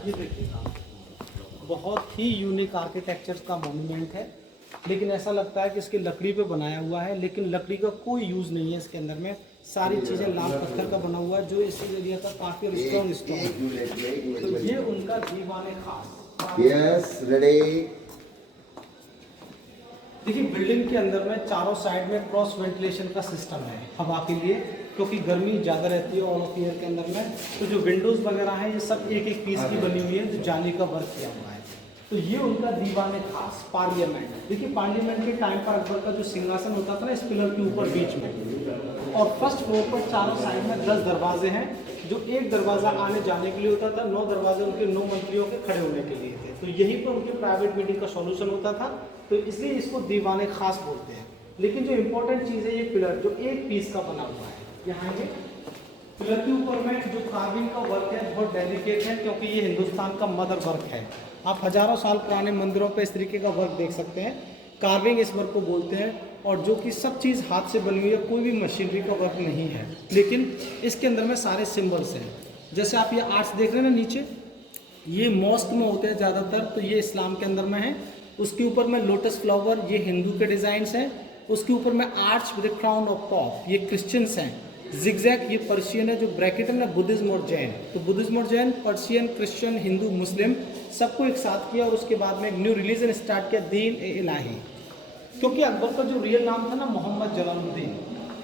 ये देखिएगा, बहुत ही यूनिक आर्किटेक्चर का मॉन्यूमेंट है, लेकिन ऐसा लगता है कि इसकी लकड़ी पे बनाया हुआ है, लेकिन लकड़ी का कोई यूज़ नहीं है इसके अंदर में। सारी चीज़ें लाल पत्थर का बना हुआ है, जो इस एरिया का काफ़ी स्ट्रॉन्ग है। तो ये उनका दीवाने खास। Yes ready. देखिए, बिल्डिंग के अंदर में चारों साइड में क्रॉस वेंटिलेशन का सिस्टम है हवा के लिए, क्योंकि गर्मी ज़्यादा रहती है ऑल ऑफ ईयर के अंदर में। तो जो विंडोज़ वगैरह हैं ये सब एक एक पीस की बनी हुई है, जो जाली का वर्क किया हुआ है। तो ये उनका दीवाने खास पार्लियामेंट। देखिए, पार्लियामेंट के टाइम पर अकबर का जो सिंहासन होता था ना, इस पिलर के ऊपर बीच में, और फर्स्ट फ्लोर पर चारों साइड में 10 दरवाजे हैं, जो एक दरवाज़ा आने जाने के लिए होता था, 9 दरवाजे उनके 9 मंत्रियों के खड़े होने के लिए थे। तो यहीं पर उनके प्राइवेट मीटिंग का सॉल्यूशन होता था, तो इसलिए इसको दीवाने खास बोलते हैं। लेकिन जो इंपॉर्टेंट चीज़ है, ये पिलर जो एक पीस का बना हुआ है, यहाँ ये पिलर के ऊपर में जो कार्विंग का वर्क है बहुत डेलिकेट है, क्योंकि ये हिंदुस्तान का मदर वर्क है। आप हजारों साल पुराने मंदिरों पे इस तरीके का वर्क देख सकते हैं, कार्विंग इस वर्क को बोलते हैं। और जो कि सब चीज़ हाथ से बनी हुई है, कोई भी मशीनरी का वर्क नहीं है, लेकिन इसके अंदर में सारे सिम्बल्स हैं। जैसे आप ये आर्ट्स देख रहे हैं ना नीचे, ये मॉस्क में होते हैं ज़्यादातर, तो ये इस्लाम के अंदर में है। उसके ऊपर में लोटस फ्लावर, ये हिंदू के डिज़ाइंस हैं। उसके ऊपर में arch with crown of pop, ये क्रिश्चियंस हैं। जिगजैग, ये पर्शियन है। जो ब्रैकेट है ना, बुद्धिज्म और जैन, तो बुद्धिज्म और जैन, पर्शियन, क्रिश्चियन, हिंदू, मुस्लिम सबको एक साथ किया, और उसके बाद में एक न्यू रिलीजन स्टार्ट किया, दीन ए इलाही। क्योंकि अकबर का जो रियल नाम था ना, मोहम्मद जलालुद्दीन,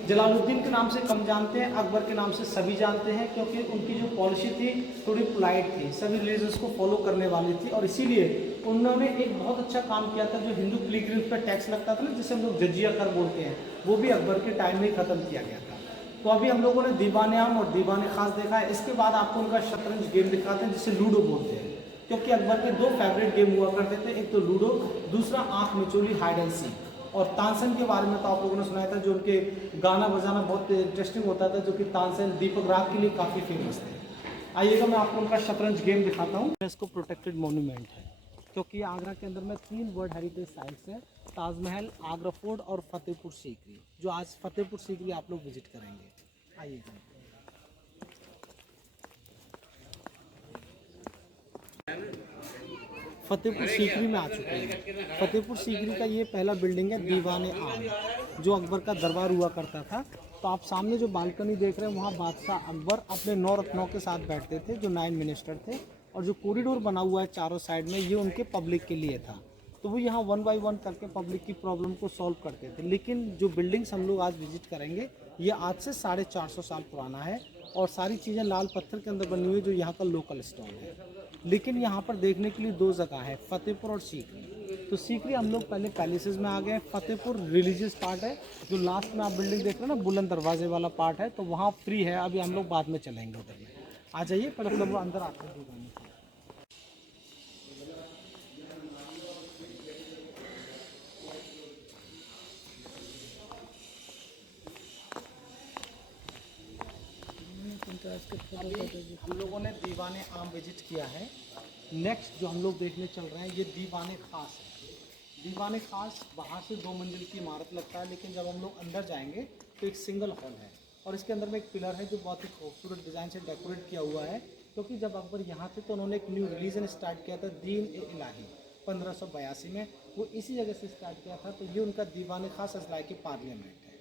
जलालुद्दीन के नाम से कम जानते हैं, अकबर के नाम से सभी जानते हैं, क्योंकि उनकी जो पॉलिसी थी थोड़ी पोलाइट थी, सभी रिलीजन्स को फॉलो करने वाली थी। और इसीलिए उन्होंने एक बहुत अच्छा काम किया था। जो हिंदू पिलग्रिम्स पर टैक्स लगता था ना, जिसे हम लोग जजिया कर बोलते हैं, वो भी अकबर के टाइम में ख़त्म किया गया था। तो अभी हम लोगों ने दीवाने आम और दीवाने खास देखा है। इसके बाद आपको उनका शतरंज गेम दिखाते हैं, जिसे लूडो बोलते हैं, क्योंकि अकबर के 2 फेवरेट गेम हुआ करते थे, एक तो लूडो, दूसरा आँख मिचोली हाइड एंड सीक। और तानसेन के बारे में तो आप लोगों ने सुनाया था, जो उनके गाना बजाना बहुत इंटरेस्टिंग होता था, जो कि तानसेन दीपक राग के लिए काफ़ी फेमस थे। आइएगा, मैं आपको उनका शतरंज गेम दिखाता हूँ। इसको प्रोटेक्टेड मॉन्यूमेंट है, क्योंकि आगरा के अंदर में 3 वर्ल्ड हेरिटेज साइट्स हैं, ताजमहल, आगरा फोर्ट और फतेहपुर सीकरी, जो आज फतेहपुर सीकरी आप लोग विजिट करेंगे। आइएगा, फतेहपुर सीकरी में आ चुके हैं। फतेहपुर सीकरी का ये पहला बिल्डिंग है, दीवाने आम, जो अकबर का दरबार हुआ करता था। तो आप सामने जो बालकनी देख रहे हैं, वहाँ बादशाह अकबर अपने 9 रत्नों के साथ बैठते थे, जो 9 मिनिस्टर थे। और जो कॉरिडोर बना हुआ है चारों साइड में, ये उनके पब्लिक के लिए था। तो वो यहाँ 1 बाय 1 करके पब्लिक की प्रॉब्लम को सॉल्व करते थे। लेकिन जो बिल्डिंग्स हम लोग आज विजिट करेंगे, ये आज से 450 साल पुराना है, और सारी चीज़ें लाल पत्थर के अंदर बनी हुई, जो यहाँ का लोकल स्टोन है। लेकिन यहाँ पर देखने के लिए 2 जगह है, फतेहपुर और सीकरी। तो सीकरी हम लोग पहले पैलेसेस में आ गए। फतेहपुर रिलीजियस पार्ट है, जो लास्ट में आप बिल्डिंग देख रहे हैं ना, बुलंद दरवाजे वाला पार्ट है, तो वहाँ फ्री है। अभी हम लोग बाद में चलेंगे उधर में। आ जाइए, पर मतलब वो अंदर आते हैं। हम लोगों ने दीवाने आम विजिट किया है। नेक्स्ट जो हम लोग देखने चल रहे हैं, ये दीवाने खास है। दीवाने खास बाहर से 2 मंजिल की इमारत लगता है, लेकिन जब हम लोग अंदर जाएंगे तो एक सिंगल हॉल है, और इसके अंदर में एक पिलर है, जो बहुत ही खूबसूरत डिज़ाइन से डेकोरेट किया हुआ है। क्योंकि जब अकबर यहाँ थे, तो उन्होंने एक न्यू रिलीजन स्टार्ट किया था, दीन ए इलाही, 1582 में। वो इसी जगह से स्टार्ट किया था। तो ये उनका दीवाने खास असलाय की पार्लियामेंट है।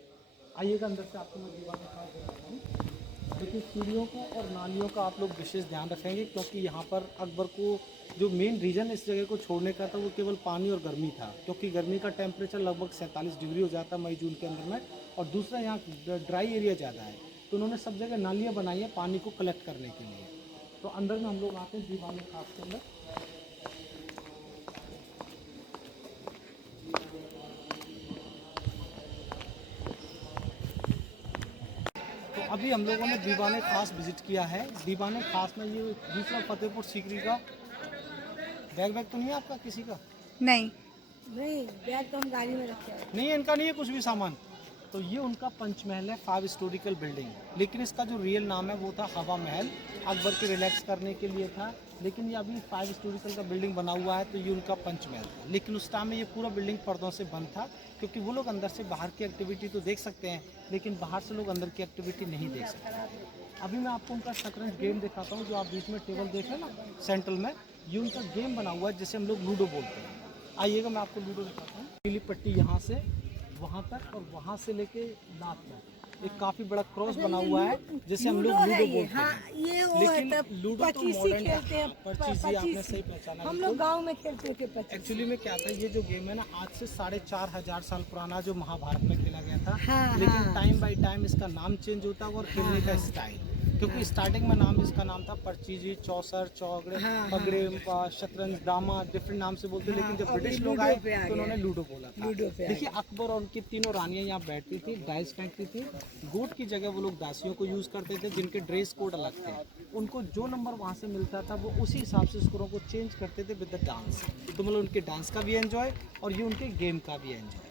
आइएगा, अंदर से आपको मैं दीवाने खास दिखाता हूँ। लेकिन सीढ़ियों का और नालियों का आप लोग विशेष ध्यान रखेंगे, क्योंकि यहाँ पर अकबर को जो मेन रीज़न इस जगह को छोड़ने का था, वो केवल पानी और गर्मी था। क्योंकि गर्मी का टेम्परेचर लगभग 47 डिग्री हो जाता है मई जून के अंदर में, और दूसरा यहाँ ड्राई एरिया ज़्यादा है। तो उन्होंने सब जगह नालियाँ बनाई है पानी को कलेक्ट करने के लिए। तो अंदर में हम लोग आते हैं दीवाने खास के अंदर। तो अभी हम लोगों ने दीवाने खास विजिट किया है। दीवाने खास में ये दूसरा फतेहपुर सीकरी का बैग तो नहीं है आपका किसी का? नहीं, बैग तो हम गाड़ी में रखे हैं। नहीं है, इनका नहीं है कुछ भी सामान। तो ये उनका पंचमहल है, 5 हिस्टोरिकल बिल्डिंग। लेकिन इसका जो रियल नाम है वो था हवा महल, अकबर के रिलैक्स करने के लिए था। लेकिन ये अभी 5 हिस्टोरिकल का बिल्डिंग बना हुआ है, तो ये उनका पंचमहल था। लेकिन उस टाइम में ये पूरा बिल्डिंग पर्दों से बंद था, क्योंकि वो लोग अंदर से बाहर की एक्टिविटी तो देख सकते हैं, लेकिन बाहर से लोग अंदर की एक्टिविटी नहीं देख सकते। अभी मैं आपको उनका शतरंज गेम दिखाता हूँ। जो आप बीच में टेबल देख रहे हैं ना सेंट्रल में, ये उनका गेम बना हुआ है जिसे हम लोग लूडो बोलते हैं। आइएगा मैं आपको लूडो दिखाता हूँ। पीली पट्टी यहाँ से वहाँ तक और वहाँ से लेके लात तक एक काफी बड़ा क्रॉस बना हुआ है जिसे हम लोग लूडो बोलते हाँ, हैं। ये वो लेकिन है तब लूडो तो 25 मॉडर्न खेलते हैं। परचीजी आपने सही पहचाना। हम लोग गांव में खेलते थे 25। एक्चुअली में क्या था, ये जो गेम है ना आज से 4,500 साल पुराना जो महाभारत में खेला गया था। हाँ, लेकिन हाँ। टाइम बाय टाइम इसका नाम चेंज होता है और खेलने का स्टाइल, क्योंकि स्टार्टिंग में नाम इसका नाम था परचीजी, चौसर, चौगड़े, हाँ, पगड़े, शतरंज, दामा, डिफरेंट नाम से बोलते। लेकिन जब अभी ब्रिटिश लोग लूडो आए पे आ तो उन्होंने गया। लूडो बोला था। लूडो पे आ देखिए अकबर और उनकी तीनों रानियां यहाँ बैठती थी, डाइस फेंकती थी। गोट की जगह वो लोग दासियों को यूज करते थे जिनके ड्रेस कोड अलग थे। उनको जो नंबर वहाँ से मिलता था वो उसी हिसाब से स्कोरों को चेंज करते थे विद द डांस। तो मतलब उनके डांस का भी एंजॉय और ये उनके गेम का भी एंजॉय।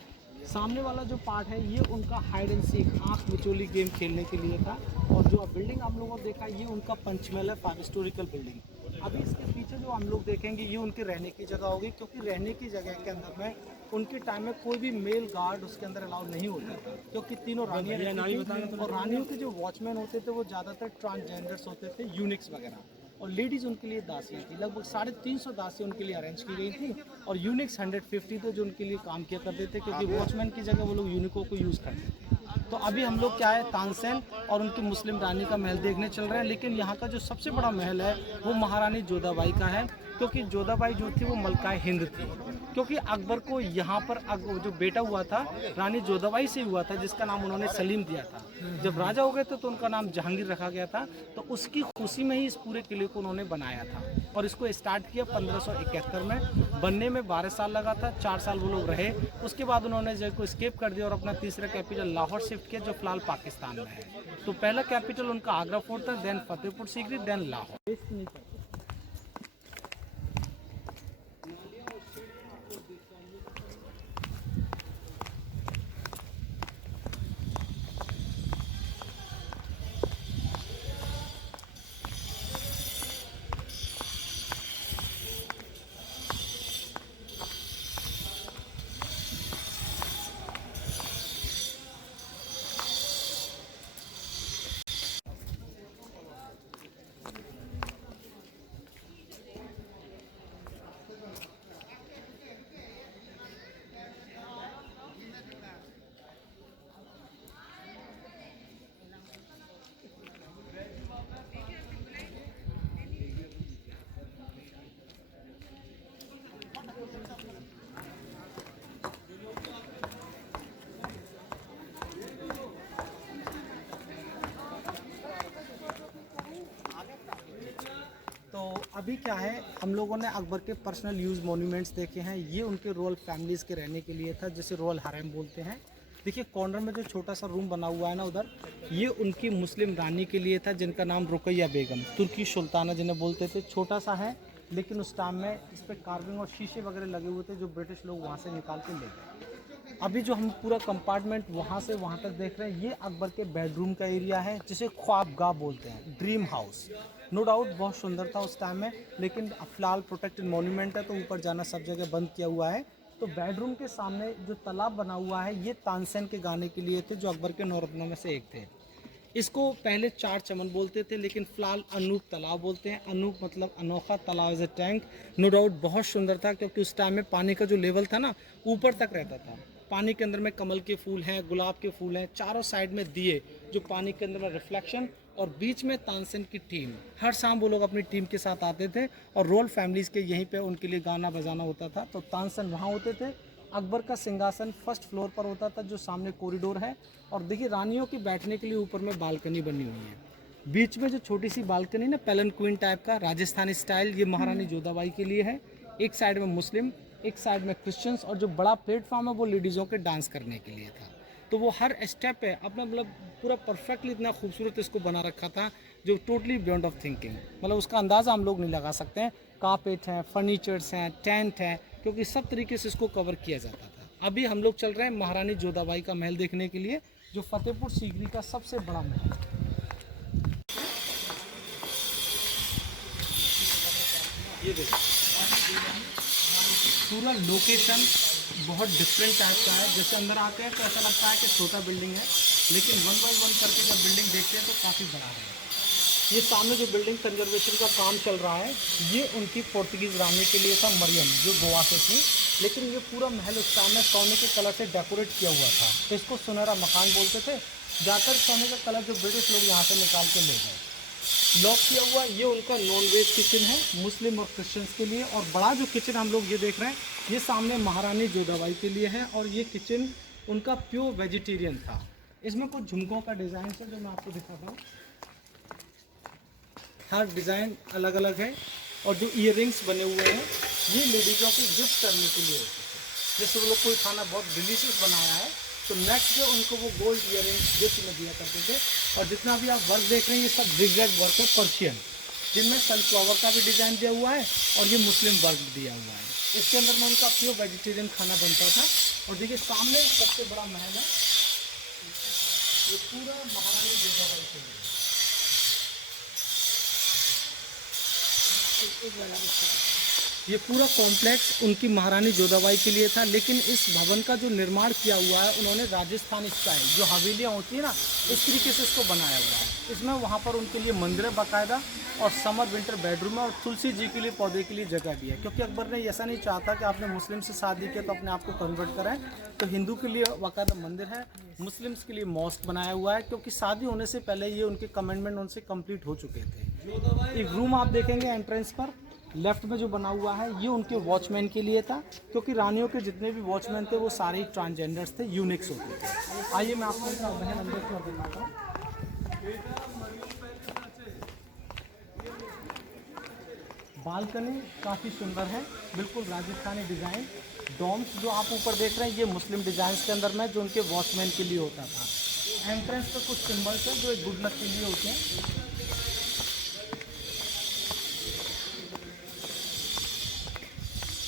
सामने वाला जो पार्ट है ये उनका हाइड एंड सीक, आँख मिचोली गेम खेलने के लिए था। और जो बिल्डिंग हम लोगों ने देखा ये उनका पंचमहल है, 5 हिस्टोरिकल बिल्डिंग। अभी इसके पीछे जो हम लोग देखेंगे ये उनके रहने की जगह होगी, क्योंकि रहने की जगह के अंदर में उनके टाइम में कोई भी मेल गार्ड उसके अंदर अलाउ नहीं होता था, क्योंकि तीनों रानियां रहती थी। और रानियों के जो वॉचमैन होते थे वो ज़्यादातर ट्रांसजेंडर्स होते थे, यूनिक्स वगैरह। और लेडीज़ उनके लिए दासियाँ थी। लगभग 350 दासियाँ उनके लिए अरेंज की गई थी और यूनिक्स 150 थे जो उनके लिए काम किया करते थे, क्योंकि वॉचमैन की जगह वो लोग यूनिकों को यूज़ करते थे। तो अभी हम लोग क्या है तानसेन और उनकी मुस्लिम रानी का महल देखने चल रहे हैं। लेकिन यहाँ का जो सबसे बड़ा महल है वो महारानी जोधाबाई का है, क्योंकि जोधाबाई जो थी वो मलकाए हिंद थी। क्योंकि अकबर को यहाँ पर जो बेटा हुआ था रानी जोधाबाई से हुआ था, जिसका नाम उन्होंने सलीम दिया था। जब राजा हो गए थे तो उनका नाम जहांगीर रखा गया था। तो उसकी खुशी में ही इस पूरे किले को उन्होंने बनाया था और इसको स्टार्ट किया 1571 में। बनने में 12 साल लगा था, 4 साल वो लोग रहे। उसके बाद उन्होंने जगह को स्केप कर दिया और अपना तीसरा कैपिटल लाहौर शिफ्ट किया, जो फिलहाल पाकिस्तान में है। तो पहला कैपिटल उनका आगरा फोर्ट था, देन फतेहपुर सीकरी, देन लाहौर। तो अभी क्या है, हम लोगों ने अकबर के पर्सनल यूज़ मॉन्यूमेंट्स देखे हैं। ये उनके रॉयल फैमिलीज़ के रहने के लिए था, जिसे रॉयल हरम बोलते हैं। देखिए कॉर्नर में जो छोटा सा रूम बना हुआ है ना उधर, ये उनकी मुस्लिम रानी के लिए था जिनका नाम रुकैया बेगम, तुर्की सुल्ताना जिन्हें बोलते थे। छोटा सा है लेकिन उस टाइम में इस पर कार्विंग और शीशे वगैरह लगे हुए थे जो ब्रिटिश लोग वहाँ से निकाल के ले गए। अभी जो हम पूरा कंपार्टमेंट वहाँ से वहाँ तक देख रहे हैं ये अकबर के बेडरूम का एरिया है, जिसे ख्वाबगाह बोलते हैं, ड्रीम हाउस। नो डाउट बहुत सुंदर था उस टाइम में, लेकिन फिलहाल प्रोटेक्टेड मॉन्यूमेंट है तो ऊपर जाना सब जगह बंद किया हुआ है। तो बेडरूम के सामने जो तालाब बना हुआ है ये तानसेन के गाने के लिए थे, जो अकबर के 9 रत्नों में से एक थे। इसको पहले 4 चमन बोलते थे, लेकिन फिलहाल अनूप तालाब बोलते हैं। अनूप मतलब अनोखा, तालाब as a tank. No doubt बहुत सुंदर था, क्योंकि उस टाइम में पानी का जो लेवल था ना ऊपर तक रहता था। पानी के अंदर में कमल के फूल हैं, गुलाब के फूल हैं, चारों साइड में दिए जो पानी के अंदर में रिफ्लेक्शन, और बीच में तानसेन की टीम। हर शाम वो लोग अपनी टीम के साथ आते थे और रोयल फैमिलीज़ के यहीं पे उनके लिए गाना बजाना होता था। तो तानसेन वहाँ होते थे। अकबर का सिंहासन फर्स्ट फ्लोर पर होता था, जो सामने कॉरिडोर है। और देखिए रानियों की बैठने के लिए ऊपर में बालकनी बनी हुई है। बीच में जो छोटी सी बालकनी ना पैलन क्वीन टाइप का राजस्थानी स्टाइल, ये महारानी जोधाबाई के लिए है। एक साइड में मुस्लिम, एक साइड में क्रिश्चियंस, और जो बड़ा प्लेटफॉर्म है वो लेडीज़ों के डांस करने के लिए था। तो वो हर स्टेप पे अपना मतलब पूरा परफेक्टली इतना खूबसूरत इसको बना रखा था, जो टोटली बियॉन्ड ऑफ थिंकिंग। मतलब उसका अंदाज़ा हम लोग नहीं लगा सकते हैं। कार्पेट हैं, फर्नीचर्स हैं, टेंट हैं, क्योंकि सब तरीके से इसको कवर किया जाता था। अभी हम लोग चल रहे हैं महारानी जोधाबाई का महल देखने के लिए, जो फतेहपुर सीकरी का सबसे बड़ा महल है। ये देखो पूरा लोकेशन बहुत डिफरेंट टाइप का है। जैसे अंदर आते हैं तो ऐसा लगता है कि छोटा बिल्डिंग है, लेकिन 1 बाय 1 करके जब बिल्डिंग देखते हैं तो काफ़ी बड़ा है। ये सामने जो बिल्डिंग कंजर्वेशन का काम चल रहा है, ये उनकी पोर्तुगीज़ रानी के लिए था, मरियम, जो गोवा से थी। लेकिन ये पूरा महल उस टाइम में सोने के कलर से डेकोरेट किया हुआ था, तो इसको सुनहरा मकान बोलते थे। ज़्यादातर सोने का कलर जो ब्रिटिश लोग यहाँ से निकाल के ले गए। लॉक किया हुआ ये उनका नॉन वेज किचन है, मुस्लिम और क्रिश्चियंस के लिए। और बड़ा जो किचन हम लोग ये देख रहे हैं, ये सामने महारानी जोधाबाई के लिए है, और ये किचन उनका प्योर वेजिटेरियन था। इसमें कुछ झुमकों का डिज़ाइन है जो मैं आपको दिखाता हूँ। हर डिज़ाइन अलग अलग है, और जो ईयररिंग्स बने हुए हैं ये लेडीज़ों को गिफ्ट करने के लिए होते थे। जैसे वो लोग कोई खाना बहुत डिलीशियस बनाया है तो नेक्स्ट डे उनको वो गोल्ड ईयररिंग्स गिफ्ट में दिया करते थे। और जितना भी आप वर्क देख रहे हैं ये सब जिगजैग वर्क है, पर्शियन, जिनमें सनफ्लावर का भी डिज़ाइन दिया हुआ है और ये मुस्लिम वर्क दिया हुआ है। इसके अंदर में उनका प्योर वेजिटेरियन खाना बनता था। और देखिए सामने सबसे बड़ा महल है, ये पूरा महारानी जोधाबाई के लिए। ये पूरा कॉम्प्लेक्स उनकी महारानी जोधाबाई के लिए था। लेकिन इस भवन का जो निर्माण किया हुआ है उन्होंने राजस्थानी स्टाइल, जो हवेलियाँ होती है ना, इस तरीके से इसको बनाया हुआ है। इसमें वहाँ पर उनके लिए मंदिर है बाकायदा, और समर विंटर बेडरूम है, और तुलसी जी के लिए पौधे के लिए जगह दी है। क्योंकि अकबर ने ऐसा नहीं चाहता कि आपने मुस्लिम से शादी किया तो अपने आप को कन्वर्ट करें, तो हिंदू के लिए बाकायदा मंदिर है, मुस्लिम्स के लिए मॉस्क बनाया हुआ है। क्योंकि शादी होने से पहले ये उनके कमेंडमेंट उनसे कंप्लीट हो चुके थे। एक रूम आप देखेंगे एंट्रेंस पर लेफ्ट में जो बना हुआ है, ये उनके वॉचमैन के लिए था। क्योंकि रानियों के जितने भी वॉचमैन थे वो सारे ही ट्रांसजेंडर्स थे, यूनिक्स होते थे। आइए मैं आपको इसका बहन अंदर की ओर दिखाता हूँ। बालकनी काफ़ी सुंदर है, बिल्कुल राजस्थानी डिज़ाइन। डॉम्स जो आप ऊपर देख रहे हैं ये मुस्लिम डिज़ाइन के अंदर में, जो उनके वॉचमैन के लिए होता था। एंट्रेंस पर कुछ सिंबल्स हैं जो एक गुड लक के लिए होते हैं।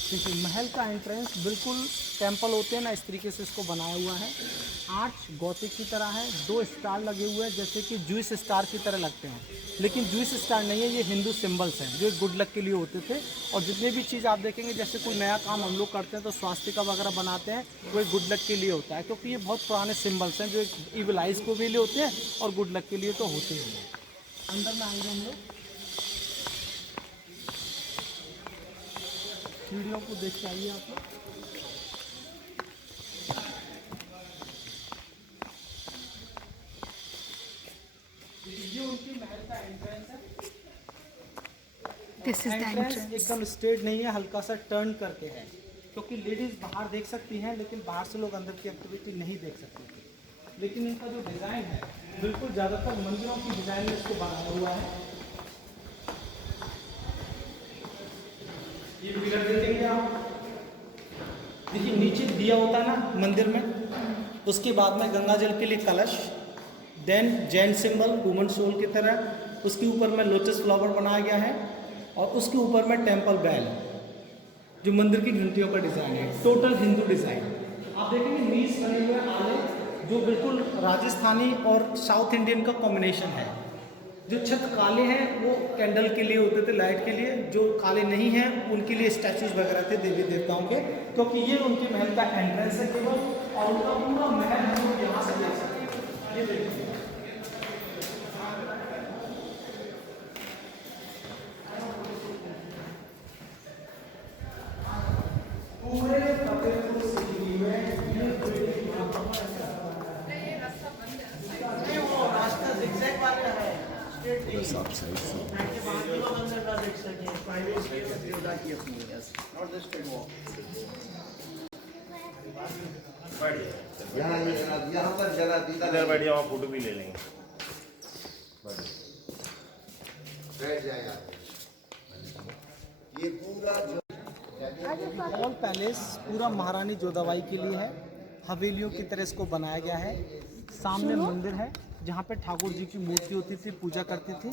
देखिए महल का एंट्रेंस बिल्कुल टेंपल होते हैं ना, इस तरीके से इसको बनाया हुआ है। आर्च गॉथिक की तरह है, 2 स्टार लगे हुए हैं जैसे कि जूइस स्टार की तरह लगते हैं, लेकिन जूइस स्टार नहीं है, ये हिंदू सिंबल्स हैं जो गुड लक के लिए होते थे। और जितने भी चीज़ आप देखेंगे, जैसे कोई नया काम हम लोग करते हैं तो स्वास्तिका वगैरह बनाते हैं, वो एक गुड लक के लिए होता है। क्योंकि ये बहुत पुराने सिम्बल्स हैं जो एक इविल आइज को भी लिए होते हैं और गुड लक के लिए तो होते ही हैं। अंदर में आएंगे हम लोग, सीढ़ियों को देख के आइए आप लोग। ये उनकी महल का एंट्रेंस है। This is the entrance. एकदम स्ट्रेट नहीं है, हल्का सा टर्न करके है। क्योंकि लेडीज़ बाहर देख सकती हैं, लेकिन बाहर से लोग अंदर की एक्टिविटी नहीं देख सकते थे। लेकिन इनका जो डिज़ाइन है बिल्कुल ज़्यादातर मंदिरों की डिज़ाइन में इसको बनाया हुआ है। ये पिलर देखेंगे आप, देखिए नीचे दिया होता है ना मंदिर में, उसके बाद में गंगा जल के लिए कलश, then Jain symbol woman soul की तरह, उसके ऊपर में लोटस फ्लावर बनाया गया है, और उसके ऊपर में टेंपल बेल, जो मंदिर की घंटियों का डिज़ाइन है, टोटल हिंदू डिज़ाइन। आप देखेंगे नीस बने हुए आले, जो बिल्कुल राजस्थानी और साउथ इंडियन का कॉम्बिनेशन है। जो छत काले हैं वो कैंडल के लिए होते थे, लाइट के लिए। जो काले नहीं हैं उनके लिए स्टैचूज वगैरह थे देवी देवताओं के। क्योंकि ये उनके महल का एंट्रेंस है केवल, और उनका पूरा महल हम लोग यहाँ से देख सकते हैं। ये देखिए पूरे फतेहपुर सीकरी में ये वो रास्ता zigzag वाला है। सब सही से यहाँ पर जरा इधर बैठिए, वहाँ फोटो भी ले लेंगे। बैठ जाएगा ये पूरा जो हॉल पैलेस पूरा महारानी जोधाबाई के लिए है, हवेलियों की तरह इसको बनाया गया है। सामने मंदिर है जहाँ पे ठाकुर जी की मूर्ति होती थी, पूजा करती थी।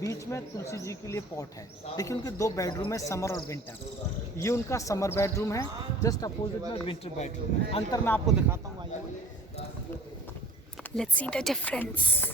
बीच में तुलसी जी के लिए पॉट है। देखिए उनके 2 बेडरूम है, समर और विंटर। ये उनका समर बेडरूम है, जस्ट अपोजिट में विंटर बेडरूम है। अंतर मैं आपको दिखाता हूँ, आइए। Let's see the difference.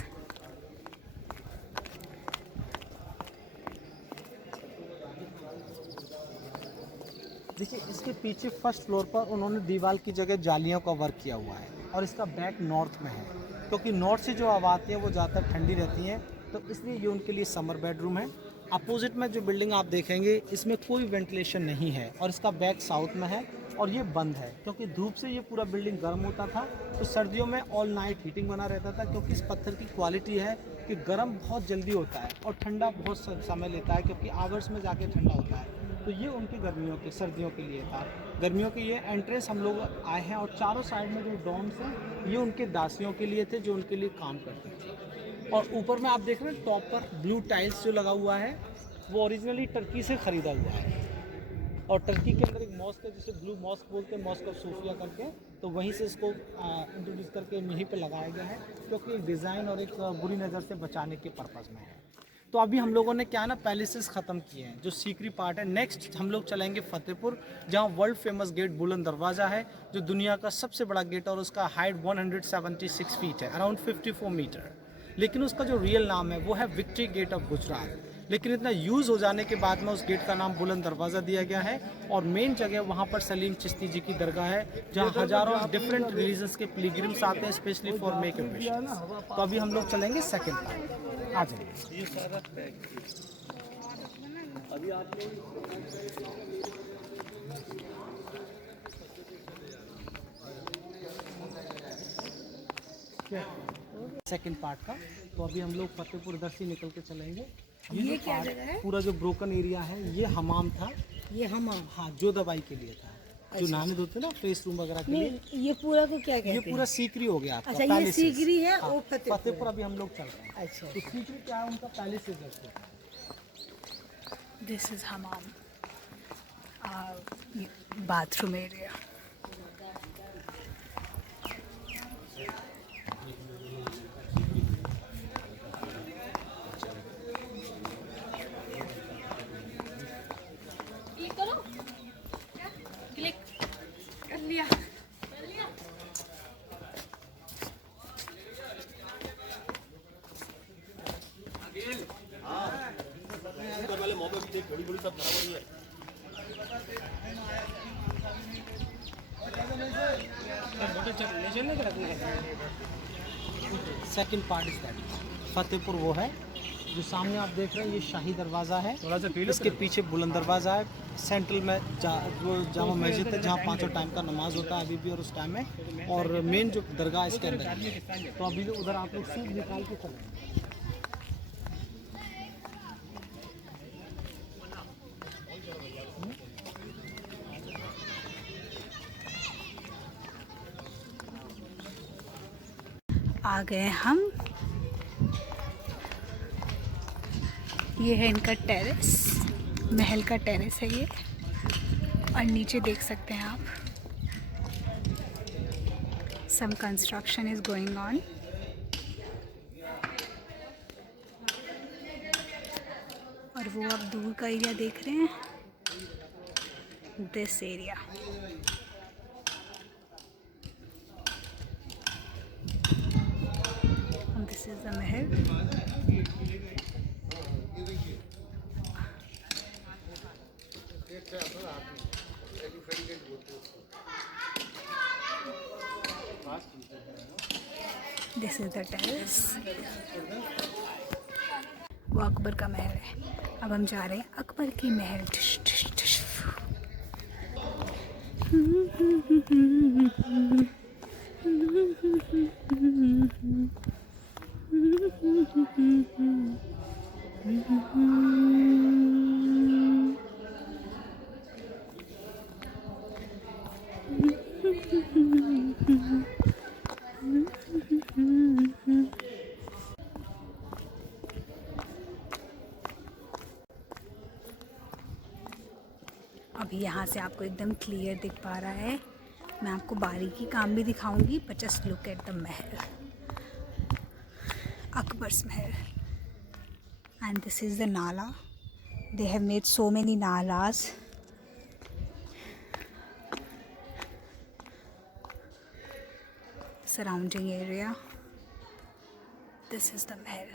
देखिए इसके पीछे फर्स्ट फ्लोर पर उन्होंने दीवार की जगह जालियों का वर्क किया हुआ है, और इसका बैक नॉर्थ में है। क्योंकि नॉर्थ से जो हवा आती है वो ज़्यादातर ठंडी रहती है, तो इसलिए ये उनके लिए समर बेडरूम है। अपोजिट में जो बिल्डिंग आप देखेंगे इसमें कोई वेंटिलेशन नहीं है और इसका बैक साउथ में है और ये बंद है क्योंकि धूप से ये पूरा बिल्डिंग गर्म होता था। तो सर्दियों में ऑल नाइट हीटिंग बना रहता था क्योंकि इस पत्थर की क्वालिटी है कि गर्म बहुत जल्दी होता है और ठंडा बहुत समय लेता है क्योंकि आवर्स में जाके ठंडा होता है। तो ये उनकी गर्मियों के सर्दियों के लिए था। गर्मियों के ये एंट्रेंस हम लोग आए हैं और चारों साइड में जो डॉम्स हैं ये उनके दासियों के लिए थे जो उनके लिए काम करते थे। और ऊपर में आप देख रहे हैं टॉप पर ब्लू टाइल्स जो लगा हुआ है वो ओरिजिनली टर्की से ख़रीदा हुआ है। और टर्की के अंदर एक मॉस्क है जिसे ब्लू मॉस्क बोलते हैं, मॉस्क ऑफ सोफिया करके, तो वहीं से इसको इंट्रोड्यूस करके यहीं पे लगाया गया है क्योंकि एक डिज़ाइन और एक बुरी नज़र से बचाने के पर्पज़ में है। तो अभी हम लोगों ने क्या ना पैलेसेस ख़त्म किए हैं, जो सीकरी पार्ट है। नेक्स्ट हम लोग चलेंगे फतेहपुर, जहाँ वर्ल्ड फेमस गेट बुलंद दरवाज़ा है जो दुनिया का सबसे बड़ा गेट और उसका हाइट 176 फीट है, अराउंड 54 मीटर। लेकिन उसका जो रियल नाम है वो है विक्ट्री गेट ऑफ गुजरात। लेकिन इतना यूज़ हो जाने के बाद में उस गेट का नाम बुलंद दरवाज़ा दिया गया है। और मेन जगह वहाँ पर सलीम चिश्ती जी की दरगाह है जहाँ हज़ारों डिफरेंट रिलीजन्स के पिलग्रिम्स आते हैं specially for make a wish. तो अभी हम लोग चलेंगे सेकंड पार्ट, आ जाएंगे। ये सारा पैक अभी आप सेकंड पार्ट का। तो अभी हम लोग फतेहपुर इधर से निकल के चलेंगे। ये क्या जगह है? पूरा जो ब्रोकन एरिया है ये हमाम था। ये हमाम? हाँ, जो दवाई के लिए था, जो नहाने धोते ना फेस रूम वगैरह के लिए। नहीं, ये पूरा को क्या कहते हैं? ये पूरा सीकरी हो गया आपका। अच्छा, ये पैलेसेस। सीकरी है हाँ, और फतेहपुर अभी हम लोग चल रहे हैं। अच्छा, तो सीकरी क्या है उनका पैलेसेस है। This is hammam, bathroom area. Second part is that Fatehpur वो है जो सामने आप देख रहे हैं, ये शाही दरवाज़ा है। इसके पीछे बुलंद दरवाज़ा है। सेंट्रल में वो जामा मस्जिद है जहाँ 5 टाइम का नमाज होता है अभी भी और उस टाइम में। और मेन जो दरगाह इसके अंदर है। तो अभी उधर आप लोग सीट निकाल के चलें। आ गए हम। ये है इनका टेरेस, महल का टेरेस है ये। और नीचे देख सकते हैं आप, सम कंस्ट्रक्शन इज गोइंग ऑन। और वो आप दूर का एरिया देख रहे हैं, this area. This is the Mahal. This is the terrace। वो अकबर का महल है। अब हम जा रहे हैं अकबर की महल। ठुश, ठुश, ठुश। अभी यहाँ से आपको एकदम क्लियर दिख पा रहा है। मैं आपको बारीकी काम भी दिखाऊंगी, but just look at the mahal, Akbar's mahal. And this is the nala. They have made so many nalas. Surrounding area. This is the Mahal.